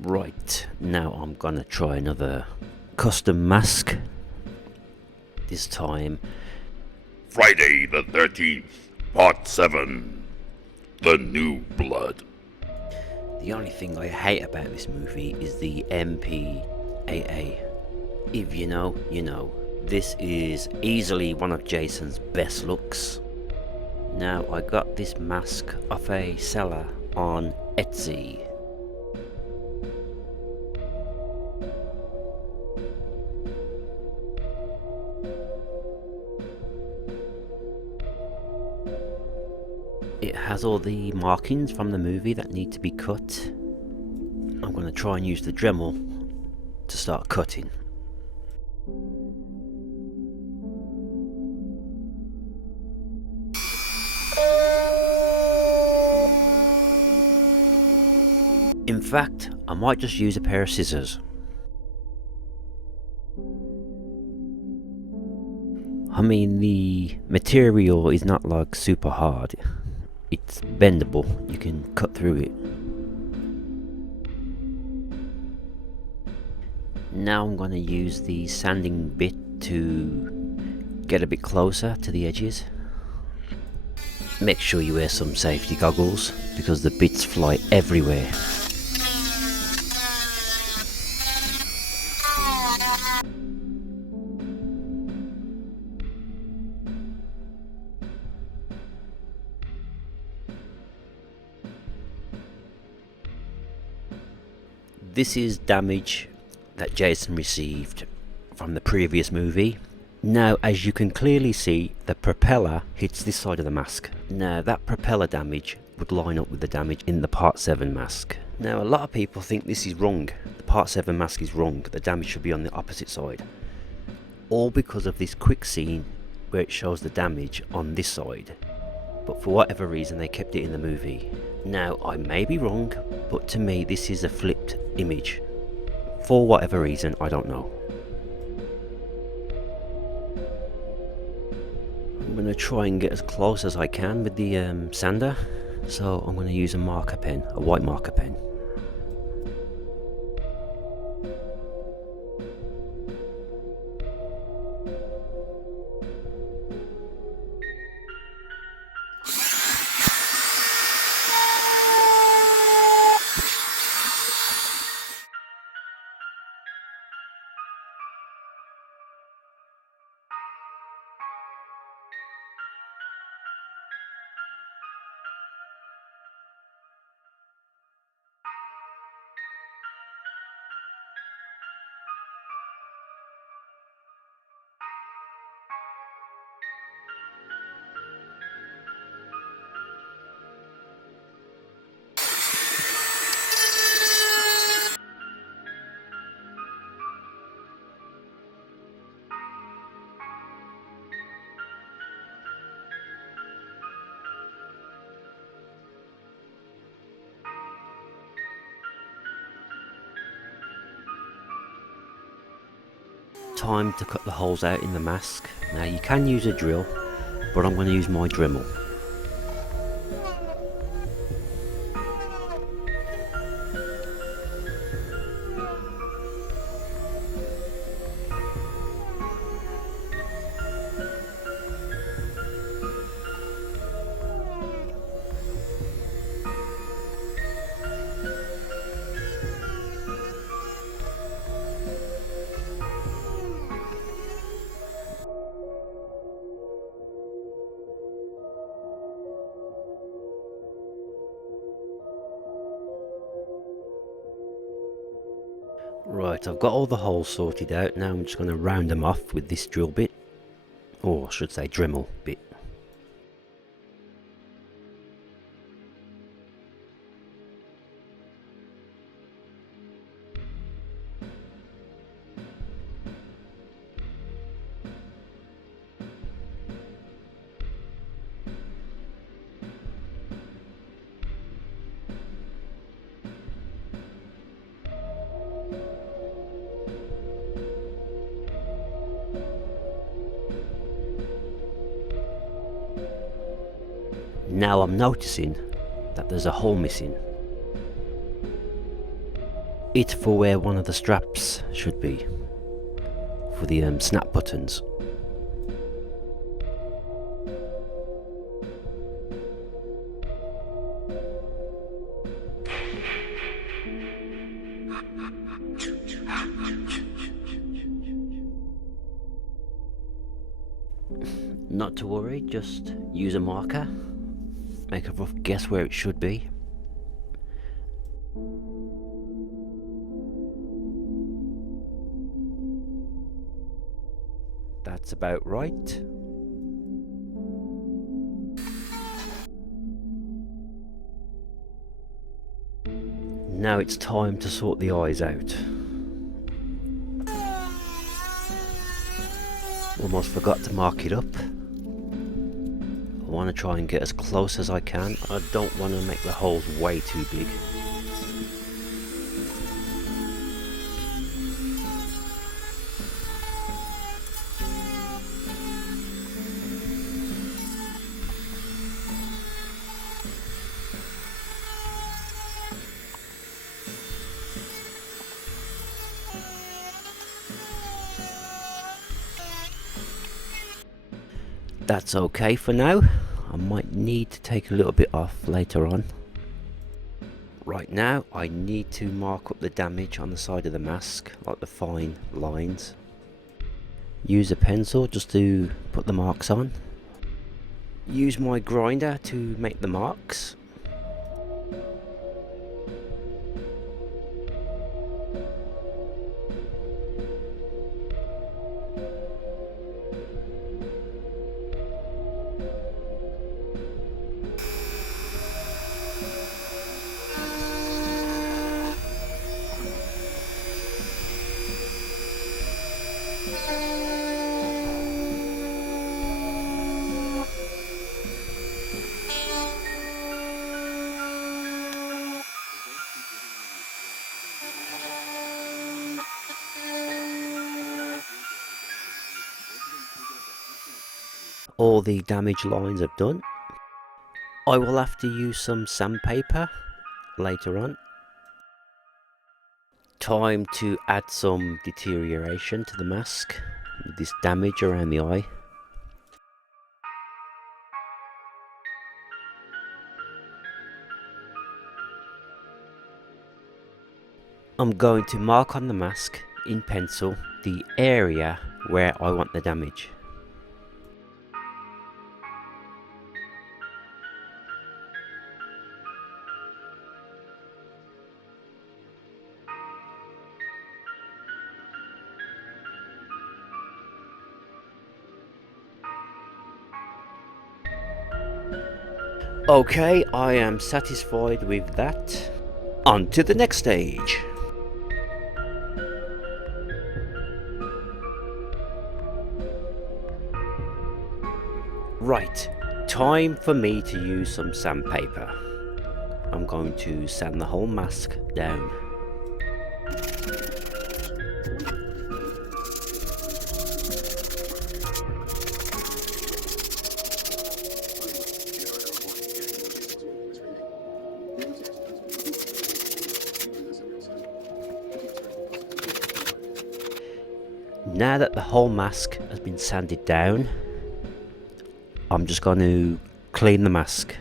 Right, now I'm gonna try another custom mask. This time, Friday the 13th, Part 7. The New Blood. the only thing I hate about this movie is the MPAA. If you know, you know. This is easily one of Jason's best looks. Now, I got this mask off a seller on Etsy. It has all the markings from the movie that need to be cut. I'm going to try and use the Dremel to start cutting. In fact, I might just use a pair of scissors. I mean, the material is not like super hard. It's bendable, you can cut through it. Now I'm going to use the sanding bit to get a bit closer to the edges. Make sure you wear some safety goggles because the bits fly everywhere. This is damage that Jason received from the previous movie. Now, as you can clearly see, the propeller hits this side of the mask. Now, that propeller damage would line up with the damage in the Part 7 mask. Now, a lot of people think this is wrong. The Part 7 mask is wrong. The damage should be on the opposite side. All because of this quick scene where it shows the damage on this side. But for whatever reason, they kept it in the movie. Now, I may be wrong, but to me this is a flipped image. For whatever reason, I don't know. I'm going to try and get as close as I can with the sander. So I'm going to use a marker pen, a white marker pen. Time to cut the holes out in the mask. Now you can use a drill, but I'm going to use my Dremel. Right, I've got all the holes sorted out. Now I'm just going to round them off with this drill bit, or I should say Dremel bit. Now I'm noticing that there's a hole missing. it for where one of the straps should be, for the snap buttons. Not to worry, just use a marker, make a rough guess where it should be. That's about right. Now it's time to sort the eyes out. Almost forgot to mark it up. I want to try and get as close as I can. I don't want to make the holes way too big. That's okay for now. I might need to take a little bit off later on. Right now I need to mark up the damage on the side of the mask, like the fine lines. Use a pencil just to put the marks on. Use my grinder to make the marks. All the damage lines are done. I will have to use some sandpaper later on. Time to add some deterioration to the mask with this damage around the eye. I'm going to mark on the mask in pencil the area where I want the damage. Okay, I am satisfied with that. On to the next stage. Right, time for me to use some sandpaper. I'm going to sand the whole mask down. Now that the whole mask has been sanded down, I'm just going to clean the mask.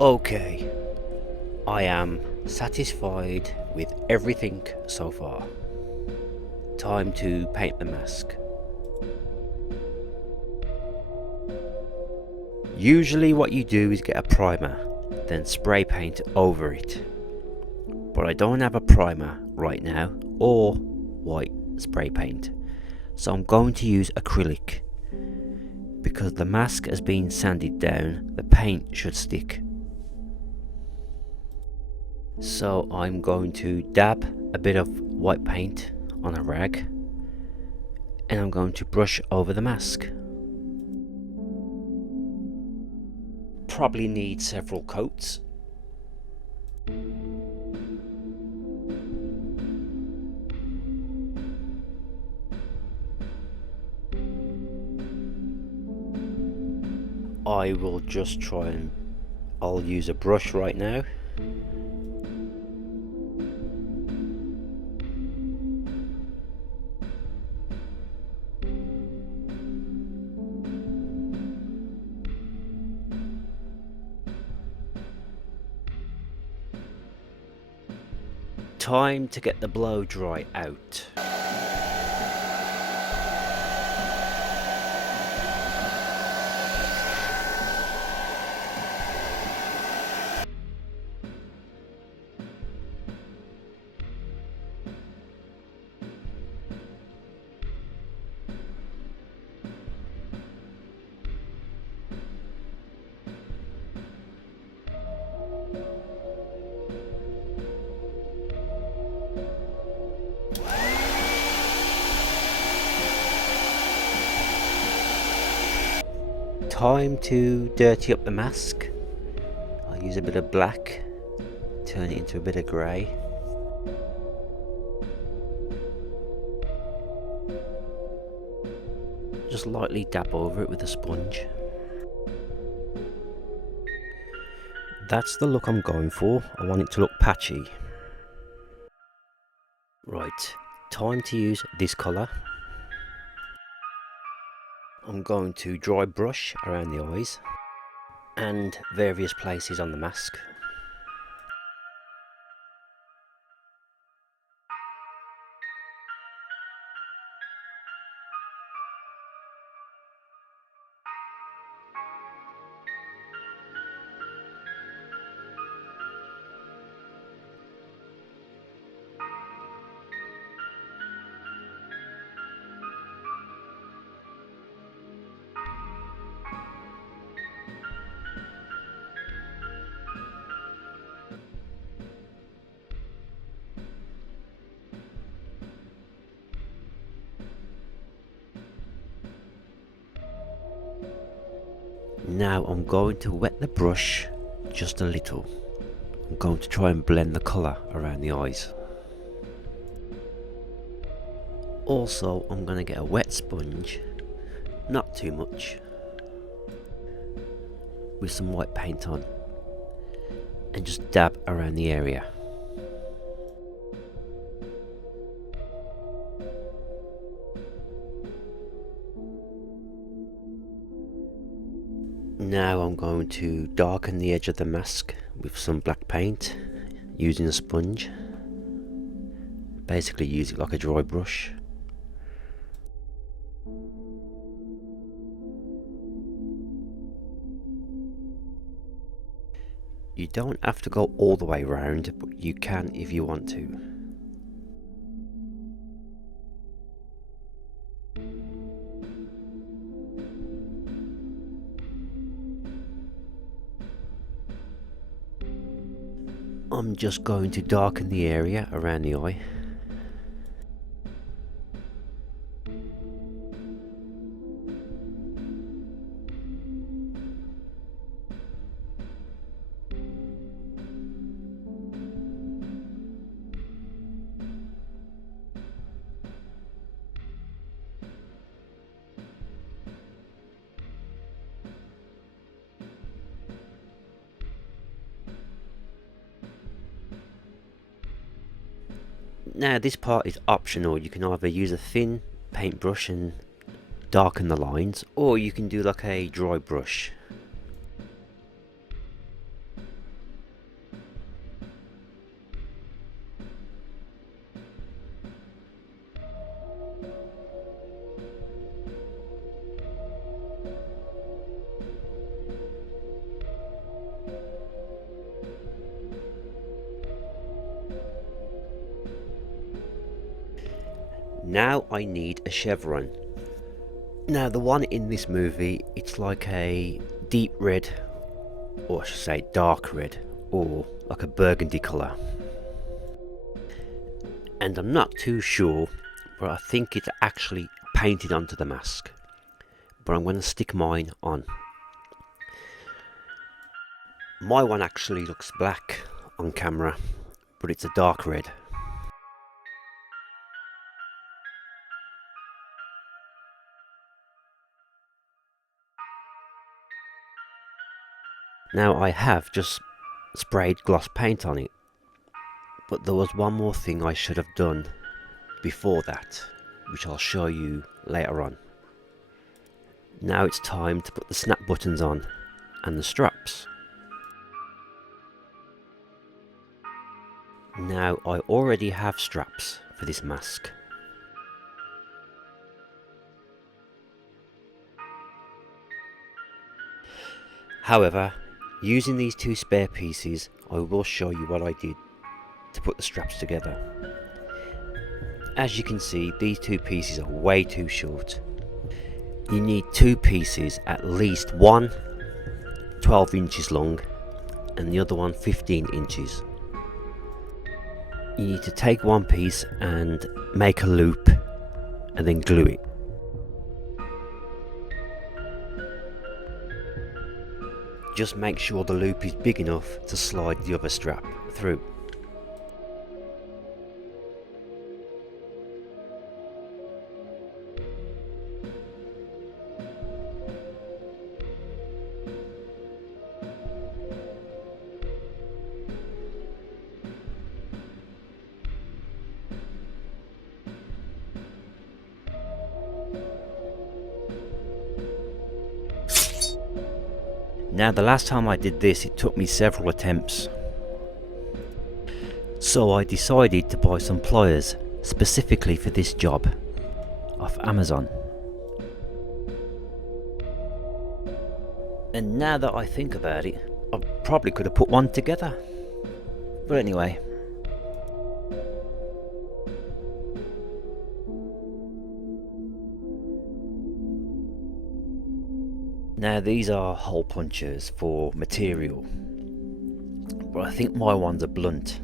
Okay, I am satisfied with everything so far. Time to paint the mask. Usually what you do is get a primer, then spray paint over it. But I don't have a primer right now or white spray paint, so I'm going to use acrylic. Because the mask has been sanded down, the paint should stick. So I'm going to dab a bit of white paint on a rag and I'm going to brush over the mask. Probably need several coats, I will just try and I'll use a brush right now. Time to get the blow dry out. Time to dirty up the mask. I'll use a bit of black, turn it into a bit of grey. Just lightly dab over it with a sponge. That's the look I'm going for. I want it to look patchy. Right, time to use this colour. I'm going to dry brush around the eyes and various places on the mask. Now I'm going to wet the brush just a little. I'm going to try and blend the colour around the eyes. Also, I'm going to get a wet sponge, not too much, with some white paint on, and just dab around the area. Now I'm going to darken the edge of the mask with some black paint using a sponge. Basically use it like a dry brush. You don't have to go all the way around, but you can if you want to. I'm just going to darken the area around the eye. Now this part is optional. You can either use a thin paintbrush and darken the lines, or you can do like a dry brush. Now I need a chevron. Now the one in this movie, it's like a deep red, or I should say dark red, or like a burgundy colour. And I'm not too sure, but I think it's actually painted onto the mask. But I'm going to stick mine on. My one actually looks black on camera, but it's a dark red. Now I have just sprayed gloss paint on it, but there was one more thing I should have done before that, which I'll show you later on. Now it's time to put the snap buttons on and the straps. Now I already have straps for this mask. However, using these two spare pieces, I will show you what I did to put the straps together. As you can see, these two pieces are way too short. You need two pieces, at least one 12 inches long and the other one 15 inches. You need to take one piece and make a loop and then glue it. Just make sure the loop is big enough to slide the other strap through. Now the last time I did this, it took me several attempts. So I decided to buy some pliers specifically for this job off Amazon. And now that I think about it, I probably could have put one together. But anyway. Now these are hole punchers for material, but I think my ones are blunt.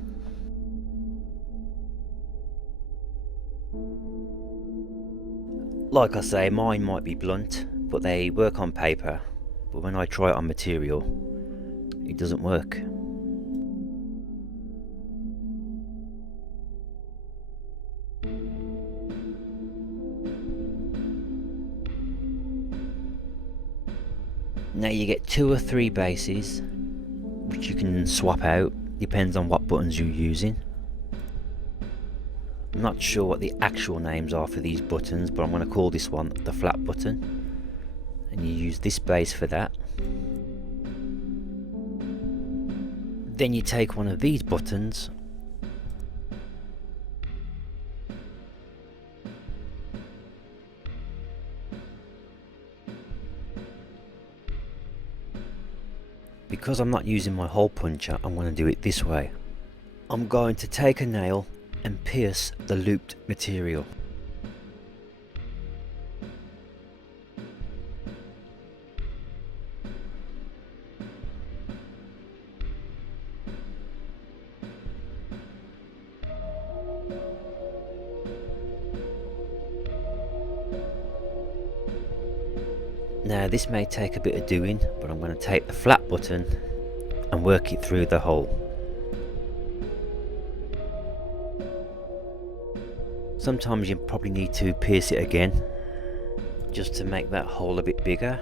Like I say, mine might be blunt, but they work on paper, but when I try it on material, it doesn't work. Now you get 2 or 3 bases, which you can swap out, depends on what buttons you're using. I'm not sure what the actual names are for these buttons, but I'm going to call this one the flat button. And you use this base for that. Then you take one of these buttons because I'm not using my hole puncher, I'm going to do it this way. I'm going to take a nail and pierce the looped material. Now this may take a bit of doing, but I'm going to take the flat button and work it through the hole. Sometimes you probably need to pierce it again, just to make that hole a bit bigger.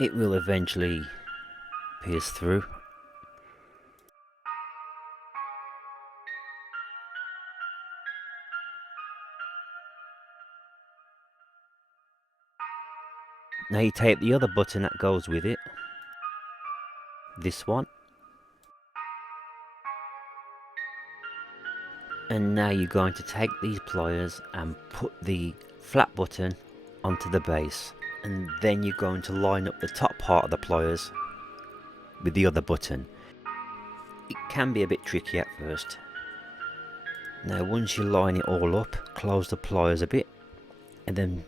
It will eventually pierce through. Now you take the other button that goes with it, this one, and now you're going to take these pliers and put the flat button onto the base, and then you're going to line up the top part of the pliers with the other button. It can be a bit tricky at first. Now once you line it all up, close the pliers a bit and then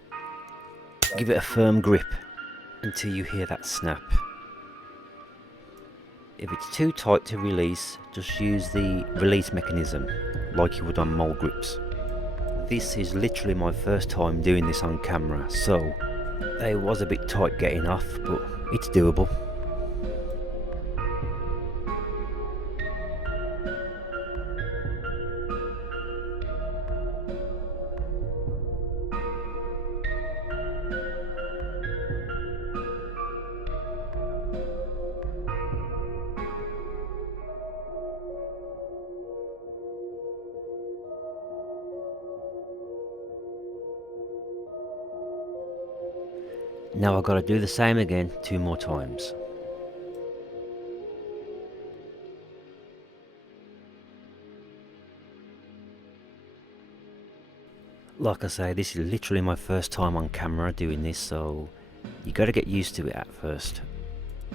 give it a firm grip until you hear that snap. If it's too tight to release, just use the release mechanism like you would on mole grips. This is literally my first time doing this on camera, so they was a bit tight getting off, but it's doable. Now I've got to do the same again 2 more times. Like I say, this is literally my first time on camera doing this, so you got to get used to it at first.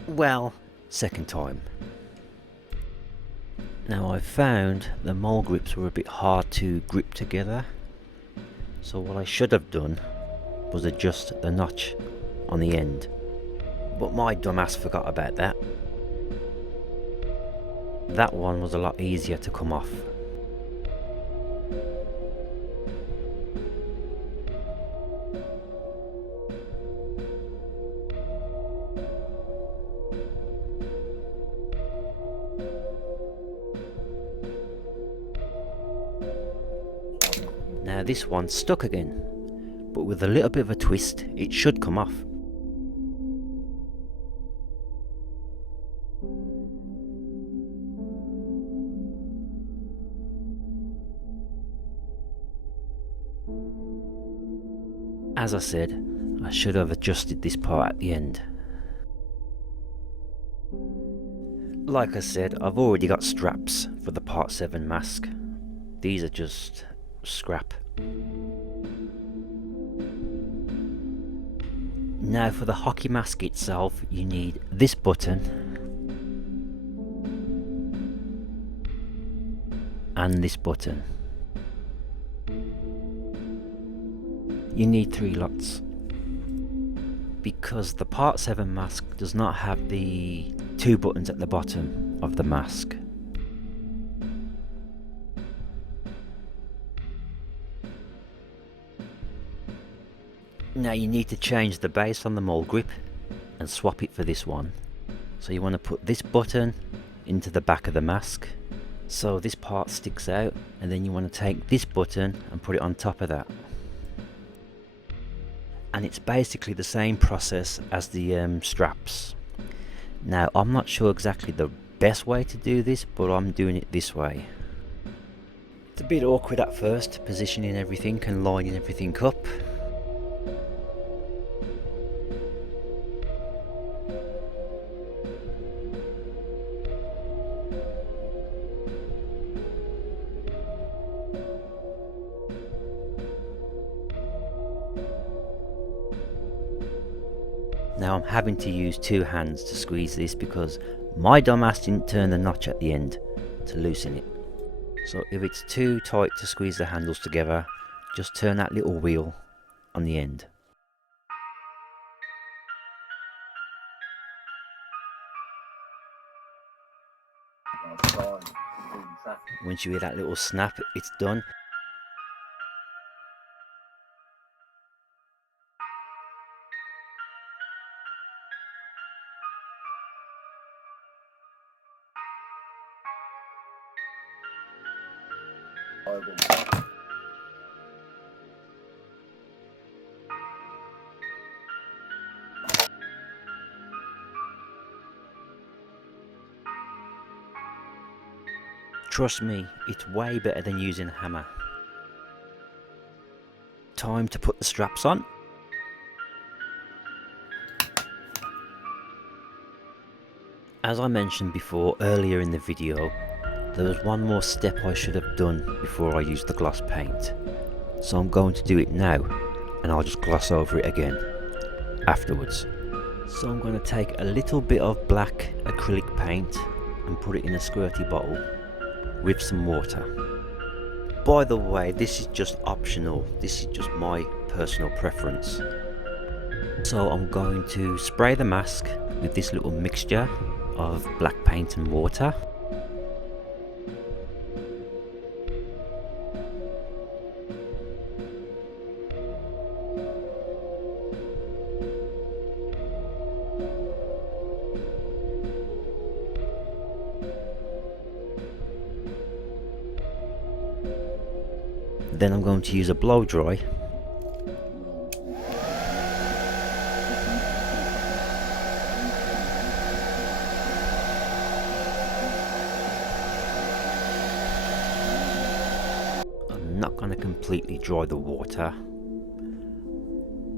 Well, second time. Now I found the mole grips were a bit hard to grip together, so what I should have done was adjust the notch on the end, but my dumbass forgot about that. That one was a lot easier to come off. Now this one's stuck again, but with a little bit of a twist it should come off. As I said, I should have adjusted this part at the end. Like I said, I've already got straps for the Part 7 mask. These are just scrap. Now for the hockey mask itself, you need this button and this button. You need 3 lots because the Part 7 mask does not have the 2 buttons at the bottom of the mask. Now you need to change the base on the mole grip and swap it for this one. So you want to put this button into the back of the mask so this part sticks out, and then you want to take this button and put it on top of that. And it's basically the same process as the straps. Now I'm not sure exactly the best way to do this, but I'm doing it this way. It's a bit awkward at first, positioning everything and lining everything up. Now I'm having to use 2 hands to squeeze this because my dumbass didn't turn the notch at the end to loosen it. So if it's too tight to squeeze the handles together, just turn that little wheel on the end. Once you hear that little snap, it's done. Trust me, it's way better than using a hammer. Time to put the straps on. As I mentioned before earlier in the video, there was one more step I should have done before I used the gloss paint. So I'm going to do it now, and I'll just gloss over it again afterwards. So I'm going to take a little bit of black acrylic paint and put it in a squirty bottle with some water. By the way, this is just optional, this is just my personal preference. So I'm going to spray the mask with this little mixture of black paint and water. Then I'm going to use a blow dry . I'm not going to completely dry the water,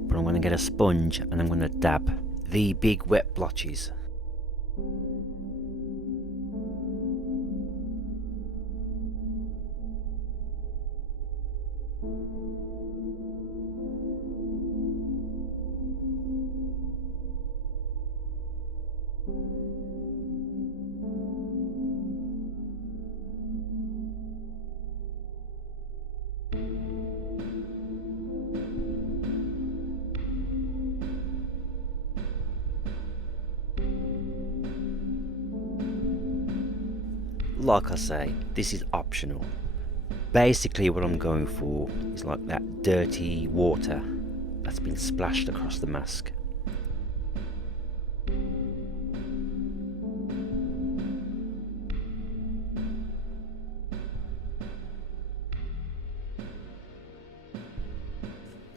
but I'm going to to get a sponge and I'm going to dab the big wet blotches. Like I say, this is optional. Basically what I'm going for is like that dirty water that's been splashed across the mask.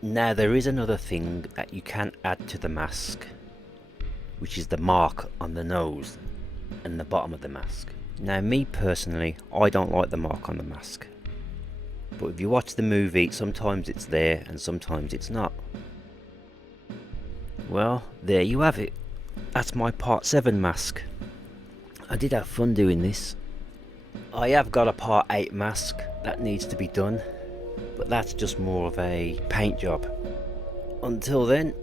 Now there is another thing that you can add to the mask, which is the mark on the nose and the bottom of the mask. Now me personally, I don't like the mark on the mask, but if you watch the movie, sometimes it's there and sometimes it's not. Well, there you have it. That's my part 7 mask. I did have fun doing this. I have got a part 8 mask that needs to be done, but that's just more of a paint job. Until then,